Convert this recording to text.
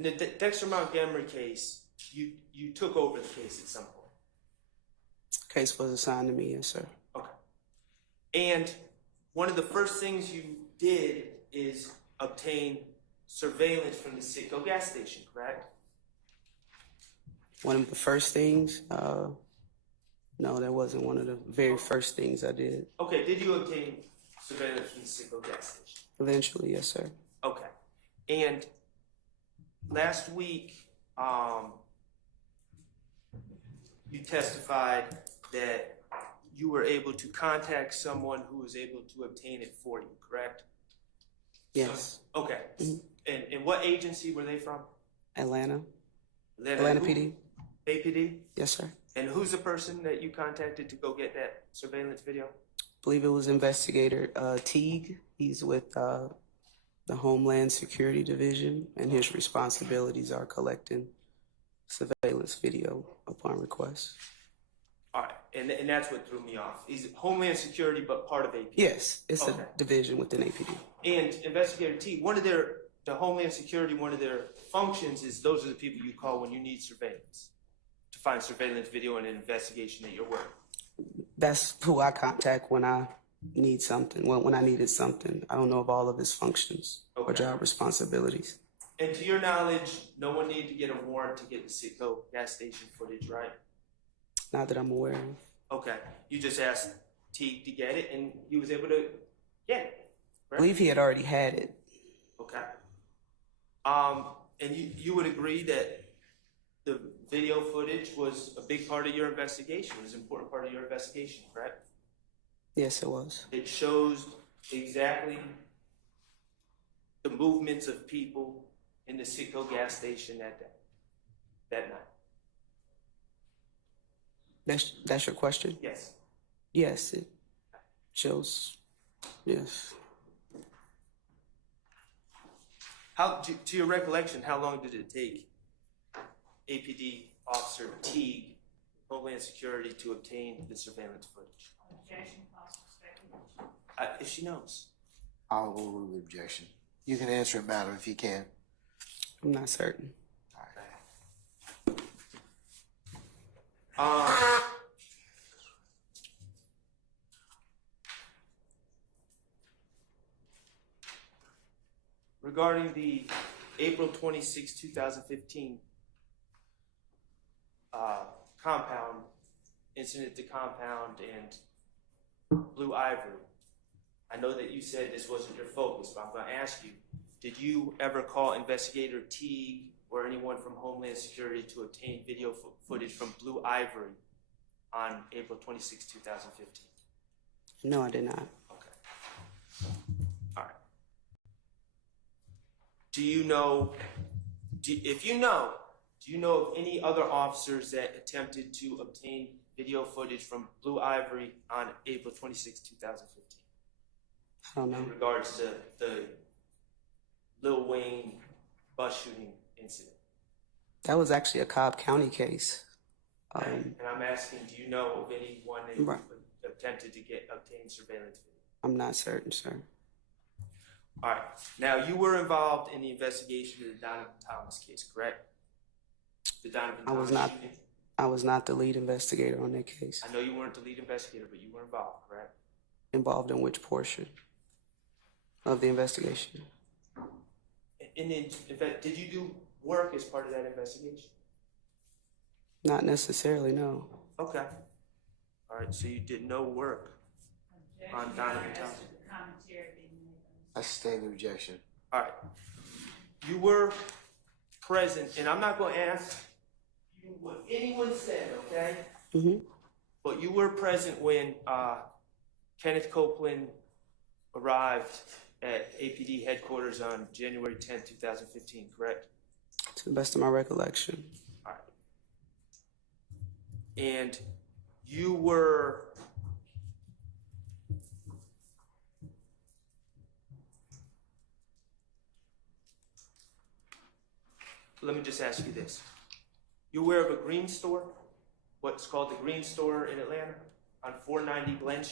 In the Dexter Montgomery case, you took over the case at some point. Case was assigned to me, yes, sir. Okay. And one of the first things you did is obtain surveillance from the Citgo gas station, correct? One of the first things, no, that wasn't one of the very first things I did. Okay, did you obtain surveillance from the Citgo gas station? Eventually, yes, sir. Okay. And last week, you testified that you were able to contact someone who was able to obtain it for you, correct? Yes. Okay. And what agency were they from? Atlanta Atlanta PD. APD? Yes, sir. And who's the person that you contacted to go get that surveillance video? I believe it was Investigator Teague. He's with the Homeland Security Division, and his responsibilities are collecting surveillance video upon request. All right, and that's what threw me off. He's Homeland Security, but part of APD. Yes, it's a division within APD. And Investigator T, the Homeland Security, one of their functions is those are the people you call when you need surveillance, to find surveillance video in an investigation at your work. That's who I contact when I need something. When I needed something, I don't know of all of his functions or job responsibilities. And to your knowledge, no one needed to get a warrant to get the Citgo gas station footage, right? Not that I'm aware of. Okay, you just asked Teague to get it, and he was able to get it. Right? I believe he had already had it. Okay. And you would agree that the video footage was a big part of your investigation, it was an important part of your investigation, correct? Yes, it was. It shows exactly the movements of people in the Citgo gas station that night. That's your question? Yes. Yes, it shows. Yes. How, to your recollection, how long did it take APD Officer Teague, Homeland Security, to obtain the surveillance footage? Objection, possible speculation. If she knows. I'll overrule the objection. You can answer it, madam, if you can. I'm not certain. Regarding the April 26, 2015 compound, incident at the compound and Blue Ivory, I know that you said this wasn't your focus, but I'm going to ask you, did you ever call Investigator Teague or anyone from Homeland Security to obtain video footage from Blue Ivory on April 26, 2015? No, I did not. Okay. All right. Do you know of any other officers that attempted to obtain video footage from Blue Ivory on April 26, 2015? I don't know. In regards to the Lil Wayne bus shooting incident. That was actually a Cobb County case. And I'm asking, do you know of anyone that attempted to obtain surveillance video? I'm not certain, sir. All right. Now, you were involved in the investigation of the Donovan Thomas case, correct? The Donovan Thomas shooting? I was not the lead investigator on that case. I know you weren't the lead investigator, but you were involved, correct? Involved in which portion of the investigation? In fact, did you do work as part of that investigation? Not necessarily, no. Okay. All right, so you did no work on Donovan Thomas. I sustain the objection. All right. You were present, and I'm not going to ask you what anyone said, okay? Mm-hmm. But you were present when Kenneth Copeland arrived at APD headquarters on January 10th, 2015, correct? To the best of my recollection. All right. And you were let me just ask you this. You aware of a green store? What's called the Green Store in Atlanta on 490 Glen Street?